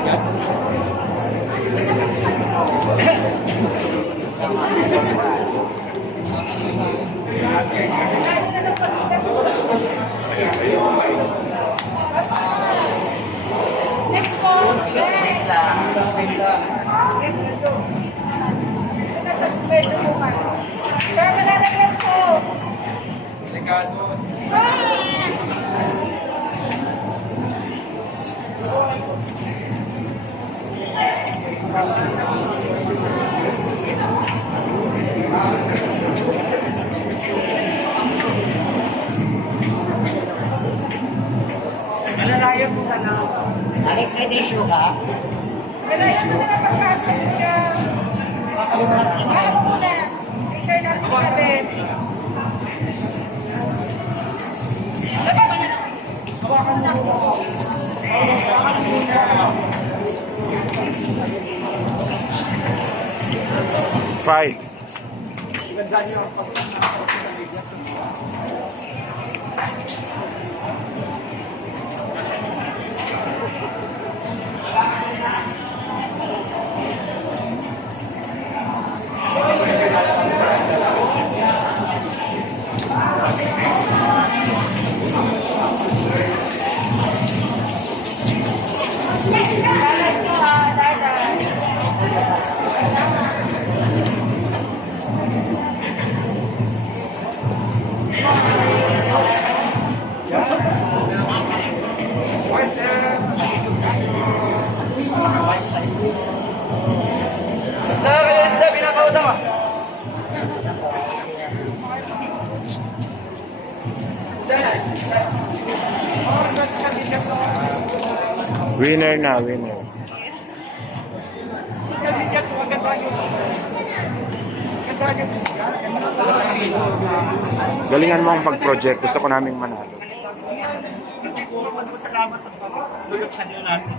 Next po. Nasa medyo po ka. Kaya malalagyan po. Ilocano. Malalayan mo ka na. Alex, may tissue ka? Malayan mo na pagpasok niya. Ano muna? Ikaw na sinabi. Fight. Kalas nyo ha, dadan. Isda, pinakauta mo. Winner na, winner. Galingan mo ang pag-project. Gusto ko naming manalo. Salamat sa pag-tulog sa niyo natin.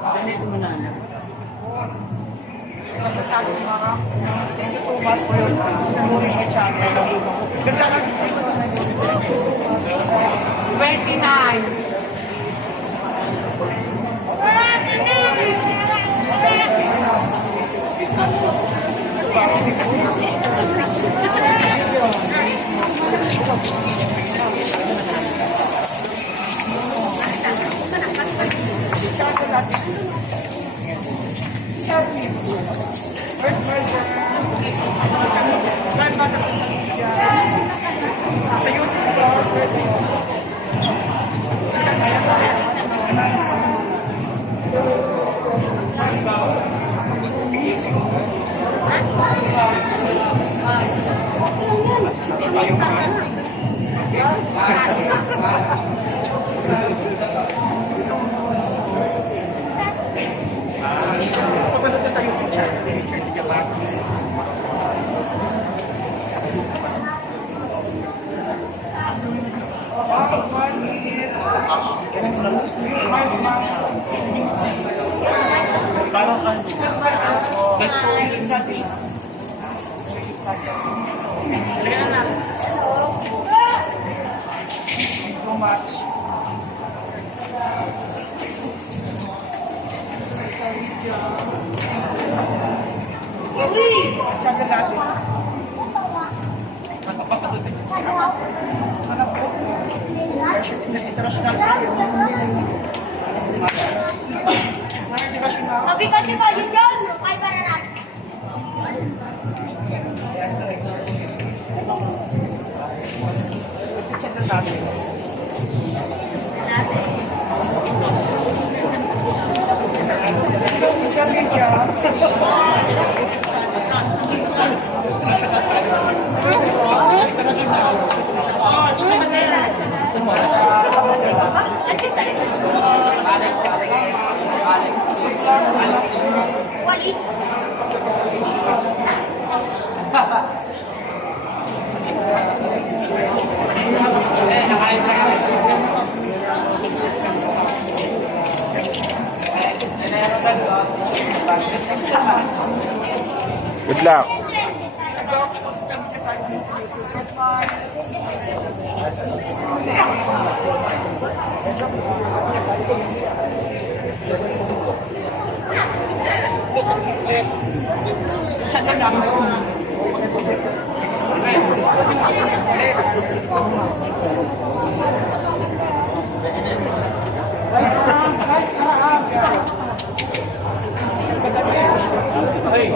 Ganito mo na. Thank you so much for your moving the channel. Ganda ka 29. Tapi kasi tayo dyan, ay para na. Walis. Good luck. Si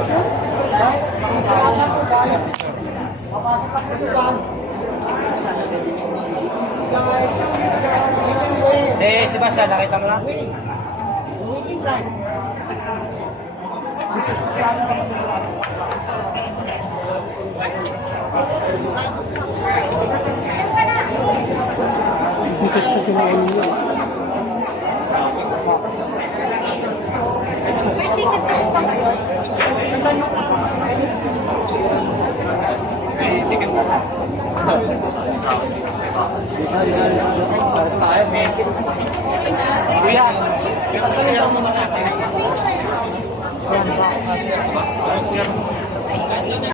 Basta, nakita mo na? May ticket na po ba kayo? Kuya, kaya mo na natin.